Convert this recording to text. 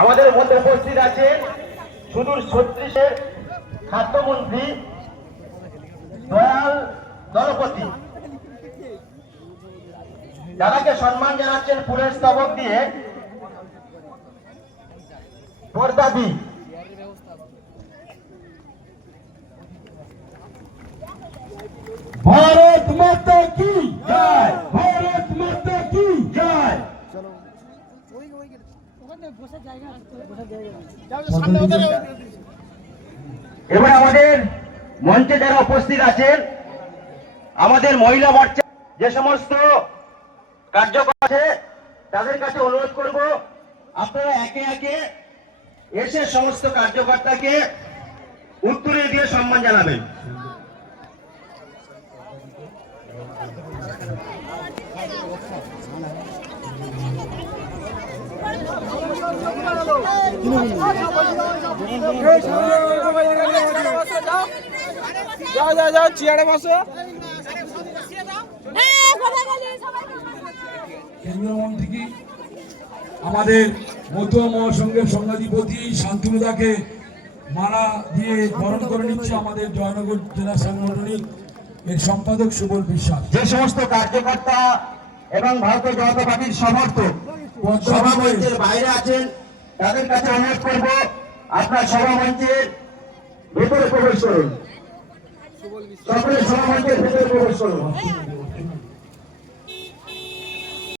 আমাদের মধ্যে উপস্থিত আছে সুদূর 36-এর খাদ্যমন্ত্রী দয়াল দলপতি, যারাকে সম্মান জানাচ্ছেন ফুলের স্তবক দিয়ে বরদাদি। भारत माता की जय, भारत माता की जय। এবার আমাদের মঞ্চে যারা উপস্থিত আছেন, আমাদের মহিলা মোর্চা যে সমস্ত কার্যকর আছে তাদের কাছে অনুরোধ করব, আপনারা একে একে এসে সমস্ত কার্যকর্তাকে উত্তরে দিয়ে সম্মান জানাবেন। চেয়ারে বসো। কেন্দ্রীয় মন্ত্রী আমাদের মতুয়া মহাসংঘের সংঘাধিপতি শান্তিনুদাকে মালা দিয়ে বরণ করে নিচ্ছে আমাদের জয়নগর জেলা সাংগঠনিক এর সম্পাদক সুবল বিশ্বাস। যে সমস্ত কার্যকর্তা এবং ভারতীয় জনতা পার্টির সমর্থক সভা মঞ্চের বাইরে আছেন তাদের কাছে অনুরোধ করব, আপনার সভা মঞ্চের ভেতরে প্রবেশ করুন, সকলে সভা মঞ্চের ভেতরে প্রবেশ করুন।